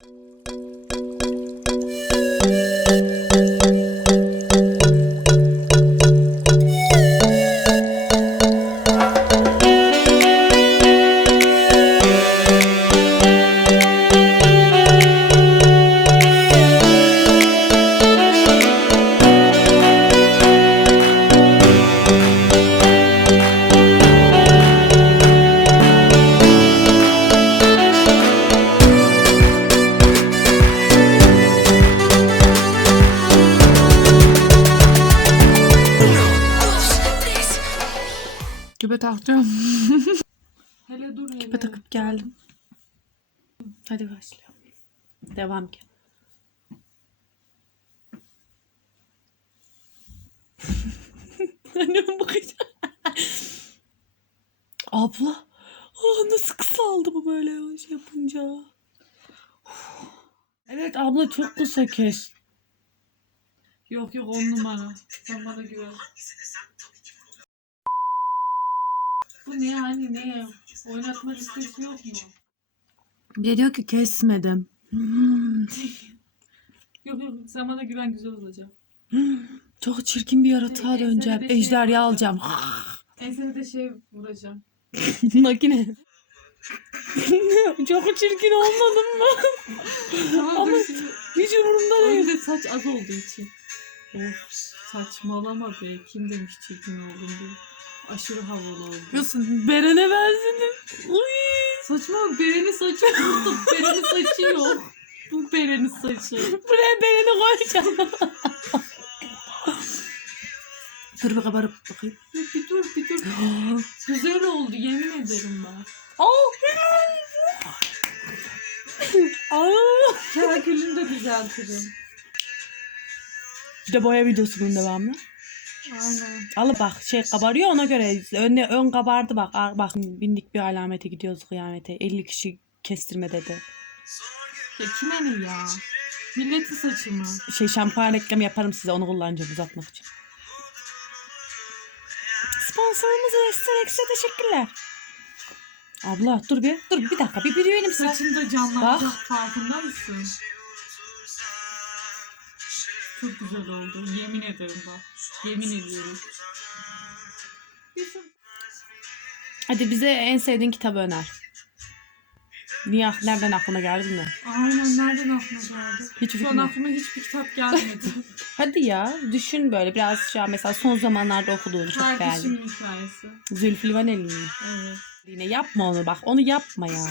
Küpe taktım. Hele dur hele. Küpe takıp geldim. Hadi başlayalım. Devam ki. Anneme bakacağım. Abla. Ah nasıl kısaldı bu böyle şey yapınca. Evet abla çok kısa kes. Yok yok on numara. Sen bana güven. Bu ne hani ne? Oynatma listesi yok mu? Bir de diyor ki kesmedim. Hmm. Yok yok sen bana güven güzel olacak. Çok çirkin bir yaratığa Ensene döneceğim. de şey Ejderha alacağım. Ensene de şey vuracağım. Makine. Çok çirkin olmadım mı? Tamam Ama dur şimdi. Hiç umurumda değil. Önde saç az olduğu için. Of saçmalama be. Kim demiş çirkin oldum diye. Aşırı havalı oldu. Kız Beren'e benzedim. Uy. Saçma Beren'in saçı kurtup Beren'in saçı yok. Bu Beren'in saçı. Buraya Beren'i koyacağım. Dur bir kabarıp bakayım. Bir dur bir dur. Güzel oldu yemin ederim ben. Aa. Kerkülünü de düzeltirim. Bir de boya videosunun devamı. Aynen. Al bak şey kabarıyor ona göre. Önne, ön kabardı bak. Aa, Bak bindik bir alamete gidiyoruz kıyamete. 50 kişi kestirme dedi. Ya kime ne ya? Milletin saçı mı? Şey şampuan reklamı yaparım size onu kullanacağım uzatmak için. Sponsorumuz Restorex teşekkürler. Abla dur bir dur bir dakika bir bir benim saç. Da canlanacak farkında mısın? Çok güzel oldu. Yemin ederim bak. Yemin ediyorum. Hadi bize en sevdiğin kitabı öner. Niye nereden aklına geldi bilmiyorum. Aynen nereden aklına geldi? Hiç Şu an aklıma hiçbir kitap gelmedi. Hadi ya düşün böyle biraz şu an mesela son zamanlarda okuduğun çok beğendim. Kardeşimin hikayesi. Zülfü Livaneli'nin. Evet. Yine yapma onu bak onu yapma ya.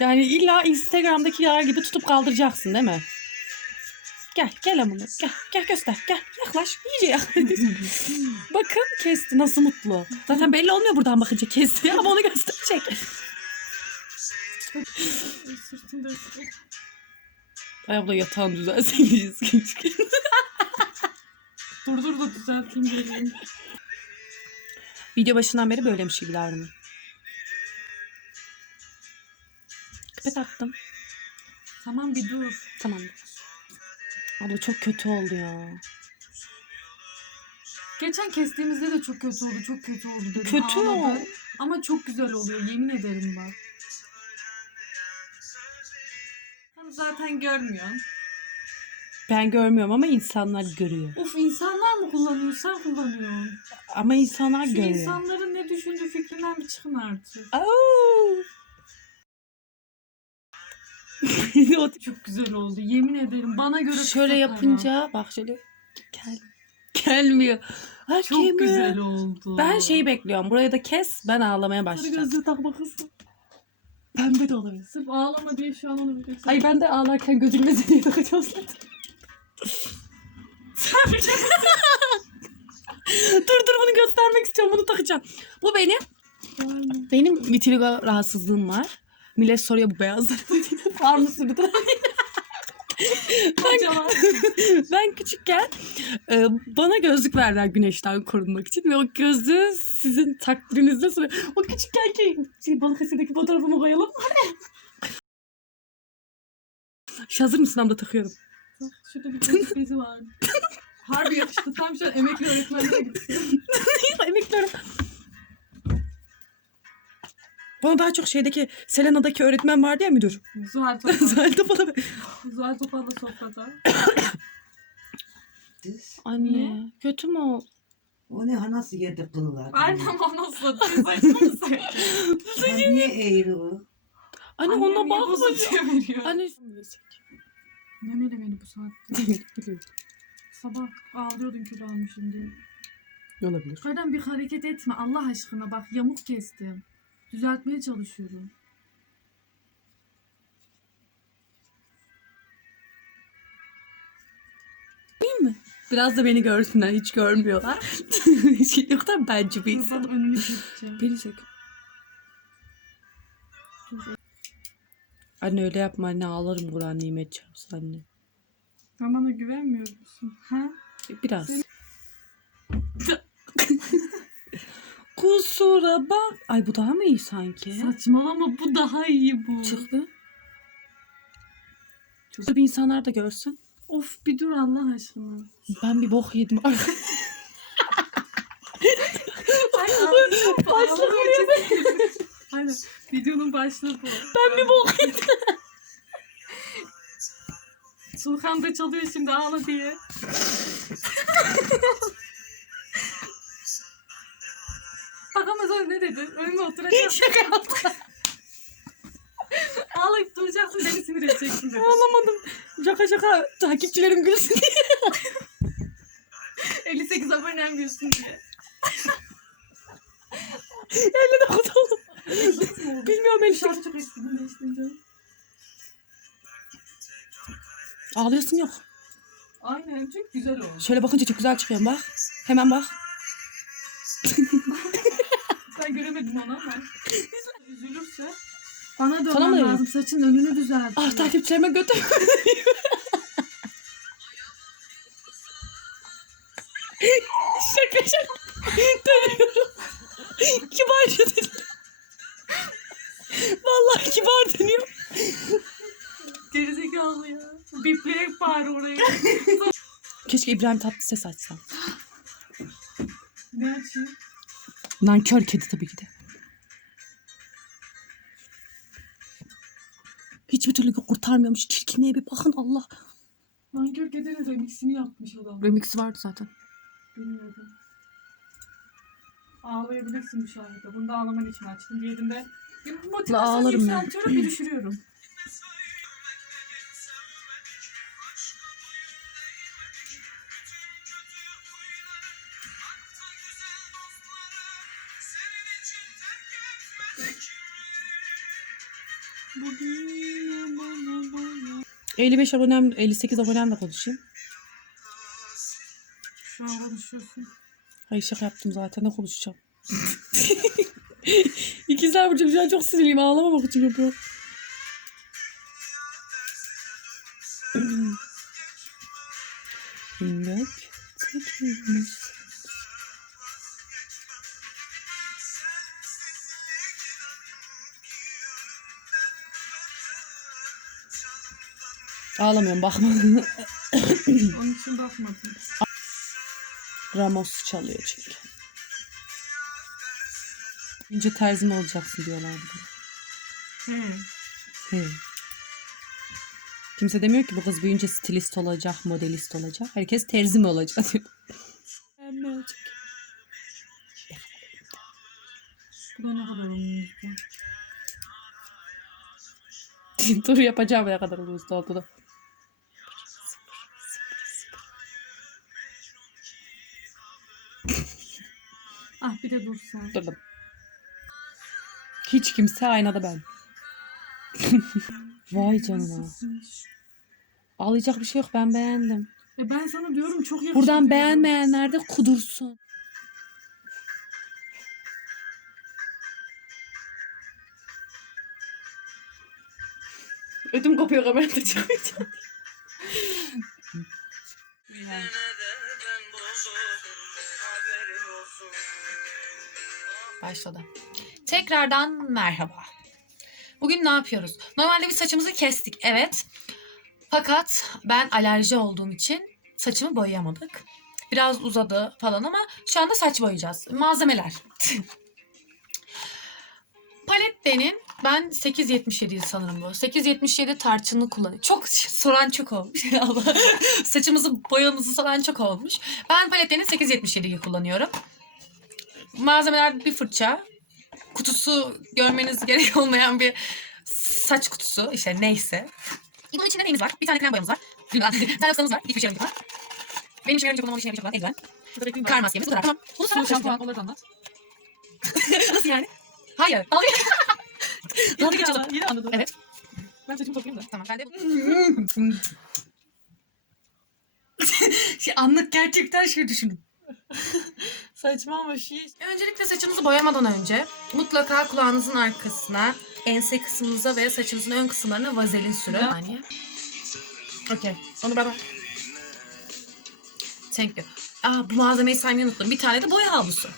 Yani illa Instagram'dakiler gibi tutup kaldıracaksın değil mi? Gel gel ama gel gel göster gel yaklaş iyice yaklaş. Bakın kesti nasıl mutlu. Zaten belli olmuyor buradan bakınca kesti ama onu gösterecek. Ay abla yatağın düzelseydiniz keşke. Dur dur da düzelteyim geleyim. Video başından beri böylemiş gibi davranın. Küpe taktım. Tamam bir dur. Tamam. Abla çok kötü oldu ya. Geçen kestiğimizde de çok kötü oldu, çok kötü oldu dedim. Kötü mü? Ağladı. Ama çok güzel oluyor, yemin ederim bak. Sen zaten görmüyorsun. Ben görmüyorum ama insanlar görüyor. Of insanlar mı kullanıyor, sen kullanıyorsun. Ama insanlar Şu görüyor. insanların ne düşündüğü fikrinden bir çıkın artık. Oo. Çok güzel oldu, yemin ederim. Bana göre şöyle kısa yapınca bak şöyle gel gelmiyor. Karar. Çok kemiği. güzel oldu. Ben şeyi bekliyorum. Burayı da kes. Ben ağlamaya Sarı başlayacağım. gözlüğü takma kızım. Pembe de olabilir. Sırf ağlama diye şu an onu biliyorsun. Ay ben de ağlarken gözükmesin diye takacağım zaten. dur dur bunu göstermek istiyorum. Bunu takacağım. Bu benim. Benim vitiligo rahatsızlığım var. Millet soruyor bu beyazlar var mı sırrı? Kocaman. ben küçükken e, bana gözlük verdiler güneşten korunmak için ve o gözlüğü sizin takdirinizde soruyor. O küçükken ki şey, Balıkesir'deki fotoğrafımı koyalım mı? Şu hazır mısın? Amda takıyorum. Bak, Şurada bir gözlük bezi var. Harbi yakıştı. Tam şu an emekli öğretmenlere gitti. Emekliyorum. Bana daha çok şeydeki Selena'daki öğretmen vardı ya müdür. Zuhal Topal. Zaten bana Zuhal Topal'la sofrada. Kız, Anne Niye? kötü mü o? O ne ha nasıl yedi kıllar? Annem ona satıyor. Saçma sapan. Ya niye eğri o? Anne ona bakma. Anne Ne mele beni bu saatte? Sabah ağlıyordun kilo almışım diye. olabilir. Yukarıdan bir hareket etme Allah aşkına bak yamuk kestim. Düzeltmeye çalışıyorum. Biraz da beni görsünler. Hiç görmüyorlar. Yok da bence bir Buradan önünü keseceğim. Beni çek. Anne öyle yapma anne ağlarım Kur'an nimet çarpsın anne. Sen bana güvenmiyor musun? Ha? Biraz. Kusura bak. Ay bu daha mı iyi sanki? Saçmalama bu daha iyi bu. Çıktı. Çok bir insanlar da görsün. Of bir dur Allah aşkına. Ben bir bok yedim. Ay. Başlık Ağlamayacağım. Aynen. Videonun başlığı bu. ben bir bok yedim. Sulhan da çalıyor şimdi ağla diye. Bak ama sonra ne dedi? Önüme oturacak. Şaka yaptım. Ağlayıp duracaksın beni sinir edeceksin dedi. Ağlamadım. Şaka şaka takipçilerim gülsün diye. 58 abonem gülsün diye. 59 oldum. Bilmiyorum Elif. Şarkı çok eski dinleştim canım. Ağlıyorsun yok. Aynen çok güzel oldu. Şöyle bakınca çok güzel çıkıyor bak. Hemen bak. Ben göremedim onu ama. Üzülürse. Bana Sana dönmem mı lazım. Saçın önünü düzelt. Ah takipçilerime götür. şaka şaka. Dönüyorum. Kibarca dönüyorum. Vallahi kibar dönüyorum. Gerizekalı ya. Bipleyek bari orayı. Keşke İbrahim Tatlıses açsam. ne açayım? Nankör kedi tabii ki de. Hiçbir türlü kurtarmıyormuş. Çirkinliğe bir bakın Allah. Nankör Keder'in remixini yapmış adam. Remix'i vardı zaten. Bilmiyordum. Ağlayabilirsin bu şarkıda. Bunu da ağlaman için açtım. Diğerinde motivasyon ağlarım ya. yükseltiyorum bir düşürüyorum. 55 abonem, 58 abonemle konuşayım. Şu an konuşuyorsun. Hayır şaka yaptım zaten ne konuşacağım. İkizler Burcu şu an çok sinirliyim ağlamamak için yapıyorum. Gök Ağlamıyorum bakma. Onun için bakmadım. Ramos çalıyor çünkü. Önce terzi mi olacaksın diyorlardı. He. He. Kimse demiyor ki bu kız büyüyünce stilist olacak, modelist olacak. Herkes terzi mi olacak diyor. Beğenmeyecek. Bu da ne kadar olmuştu. Dur yapacağım ne kadar usta olduğunu. Ah Durdum. Hiç kimse aynada ben. Vay canına. Ağlayacak bir şey yok ben beğendim. Ya ben sana diyorum çok yakışıklı. Buradan beğenmeyenler de kudursun. Ödüm kopuyor kamerada çıkmayacağım. Başladı. Tekrardan merhaba. Bugün ne yapıyoruz? Normalde biz saçımızı kestik, evet. Fakat ben alerji olduğum için saçımı boyayamadık. Biraz uzadı falan ama şu anda saç boyayacağız. Malzemeler. Palette'nin ben 877 sanırım bu. 877 tarçınlı kullanıyorum. Çok soran çok olmuş. Allah. Saçımızı boyamızı soran çok olmuş. Ben Palette'nin 877'yi kullanıyorum. Malzemeler bir fırça. Kutusu görmeniz gerek olmayan bir saç kutusu. işte neyse. Bunun içinde neyimiz var? Bir tane krem boyamız var. bir tane var. Hiçbir şey var. Benim işime yarayacak olan işime yarayacak olan eldiven. Şurada bekleyeyim Kar maskemiz. Bu kadar. Tamam. Bunu şampuan karıştıralım. onları da anlat. Nasıl yani? Hayır. Dalga Dalga geçiyorsun. Yine- Yine anladım. Evet. Ben saçımı toplayayım da. Tamam ben de... şey, anlık gerçekten şey düşündüm. Saçma ama şey. Öncelikle saçınızı boyamadan önce mutlaka kulağınızın arkasına, ense kısmınıza ve saçınızın ön kısımlarına vazelin sürün. Ya. Saniye. Okey. Onu bana... Thank you. Aa bu malzemeyi saymayı unuttum. Bir tane de boya havlusu.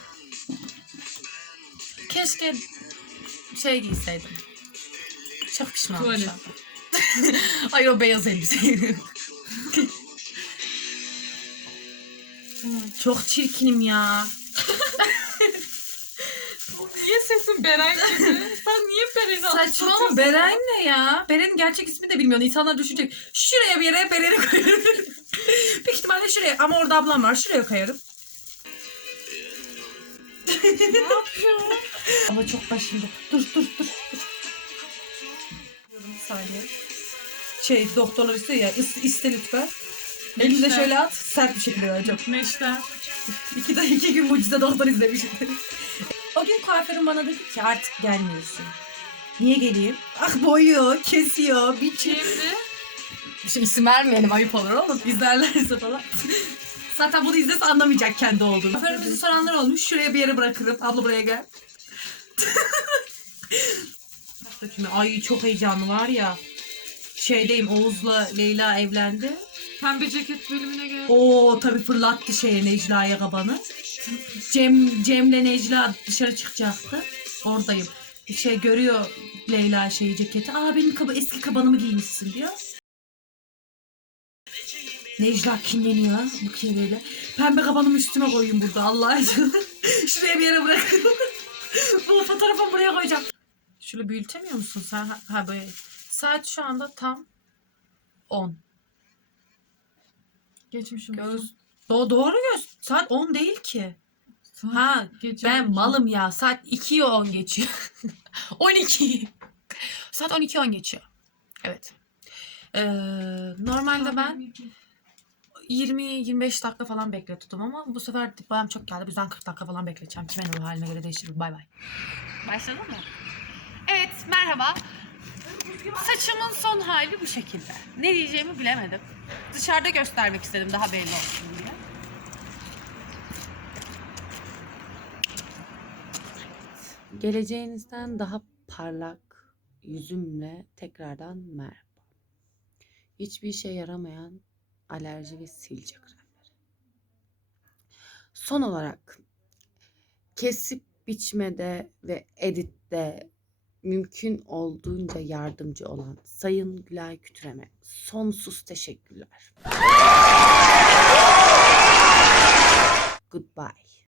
Keşke şey giyseydim. Çok pişmanım şu Tuvalet. an. Hayır o beyaz Çok çirkinim ya. Niye sesin Beren gibi? Sen niye Beren'i Saçmalama Beren ne ya? Beren'in gerçek ismini de bilmiyorsun. İnsanlar düşünecek. Şuraya bir yere Beren'i koyarım. Büyük ihtimalle şuraya. Ama orada ablam var. Şuraya koyarım. Ne yapıyorsun? Ama çok başımda. Dur dur dur. dur. Bir saniye. Şey doktorlar istiyor ya. is- iste lütfen. Elinize Neşter. şöyle at. Sert bir şekilde vereceğim. Neşter. İki, de, iki gün mucize doktor izlemişim. o gün kuaförüm bana dedi ki artık gelmiyorsun. Niye geleyim? Ah boyuyor, kesiyor, biçiyor. Kimdi? Şimdi isim vermeyelim ayıp olur oğlum. İzlerlerse falan. Zaten bunu izlese anlamayacak kendi olduğunu. Kuaförümüzü soranlar olmuş. Şuraya bir yere bırakırım. Abla buraya gel. Ay çok heyecanlı var ya. Şeydeyim Oğuz'la Leyla evlendi. Pembe ceket bölümüne gel. Oo tabii fırlattı şeye Necla'ya kabanı. Cem Cem'le Necla dışarı çıkacaktı. Oradayım. Şey görüyor Leyla şeyi ceketi. Aa benim kaba, eski kabanımı giymişsin diyor. Necla kinleniyor bakıyor böyle. Pembe kabanımı üstüme koyayım burada Allah aşkına. Şuraya bir yere bırakın. Bu fotoğrafımı buraya koyacağım. Şöyle büyütemiyor musun sen? Ha böyle. Saat şu anda tam 10. Geçmişim. Göz. Do doğru göz. Saat 10 değil ki. Ha Gece ben malım ya. Saat 2'ye 10 geçiyor. 12. Saat 12 10 geçiyor. Evet. Ee, normalde ben 20-25 dakika falan bekletiyordum ama bu sefer dip boyam çok geldi. Bu yüzden 40 dakika falan bekleteceğim. Kimen ruh haline göre değiştirir. Bay bay. Başladın mı? Evet merhaba. Saçımın son hali bu şekilde. Ne diyeceğimi bilemedim. Dışarıda göstermek istedim daha belli olsun diye. Geleceğinizden daha parlak yüzümle tekrardan merhaba. Hiçbir işe yaramayan alerji ve sivilce kremleri. Son olarak kesip biçmede ve editte mümkün olduğunca yardımcı olan Sayın Gülay Kütürem'e sonsuz teşekkürler. Goodbye.